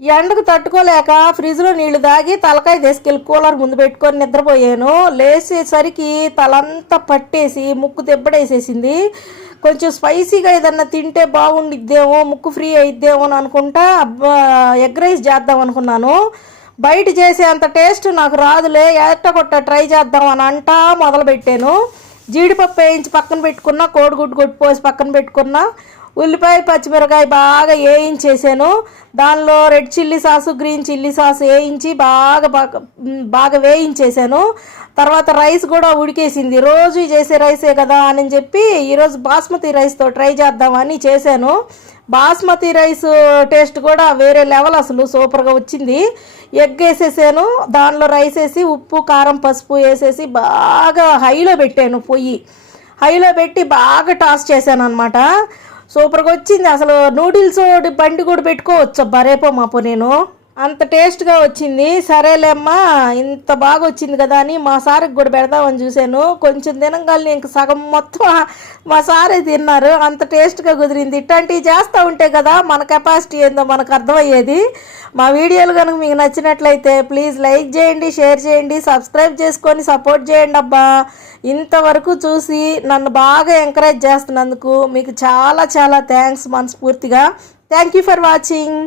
ఎండకు తట్టుకోలేక ఫ్రిడ్జ్లో నీళ్లు తాగి తలకాయ తీసుకెళ్ళి కూలర్ ముందు పెట్టుకొని నిద్రపోయాను. లేచేసరికి తలంతా పట్టేసి ముక్కు దెబ్బడేసేసింది. కొంచెం స్పైసీగా ఏదన్నా తింటే బాగుండిద్దేమో, ముక్కు ఫ్రీ అయిద్దేమో అని అనుకుంటా ఎగ్ రైస్ చేద్దాం అనుకున్నాను. బయట చేసే అంత టేస్ట్ నాకు రాదులే, ఎట్టకొట్ట ట్రై చేద్దాం అని అంటా మొదలుపెట్టాను. జీడిపప్పు వేయించి పక్కన పెట్టుకున్నా, కోడిగుడ్డు కొట్టిపోసి పక్కన పెట్టుకున్నా, ఉల్లిపాయ పచ్చిమిరకాయ బాగా వేయించేసాను. దానిలో red chilli sauce green chilli sauce వేయించి బాగా బాగా వేయించేసాను. తర్వాత రైస్ కూడా ఉడికేసింది. రోజు చేసే రైసే కదా అని చెప్పి ఈరోజు బాస్మతి రైస్తో ట్రై చేద్దామని చేశాను. బాస్మతి రైస్ టేస్ట్ కూడా వేరే లెవెల్, అసలు సూపర్గా వచ్చింది. ఎగ్ వేసేసాను, దానిలో రైస్ వేసి ఉప్పు కారం పసుపు వేసేసి బాగా హైలో పెట్టాను. హైలో పెట్టి బాగా టాస్ చేశాను అనమాట. సూపర్గా వచ్చింది. అసలు నూడిల్స్ బండి కూడా పెట్టుకోవచ్చు అబ్బా రేపో మాపో, నేను అంత టేస్ట్గా వచ్చింది. సరేలేమ్మా ఇంత బాగా వచ్చింది కదా అని మా సార్కి కూడా పెడదామని చూశాను. కొంచెం తినగానే ఇంక సగం మొత్తం మా సారే తిన్నారు, అంత టేస్ట్గా కుదిరింది. ఇట్లాంటివి చేస్తూ ఉంటే కదా మన కెపాసిటీ ఏందో మనకు అర్థమయ్యేది. మా వీడియోలు కనుక మీకు నచ్చినట్లయితే ప్లీజ్ లైక్ చేయండి, షేర్ చేయండి, సబ్స్క్రైబ్ చేసుకొని సపోర్ట్ చేయండి అబ్బా. ఇంతవరకు చూసి నన్ను బాగా ఎంకరేజ్ చేస్తున్నందుకు మీకు చాలా చాలా థ్యాంక్స్ మనస్ఫూర్తిగా. Thank you for watching.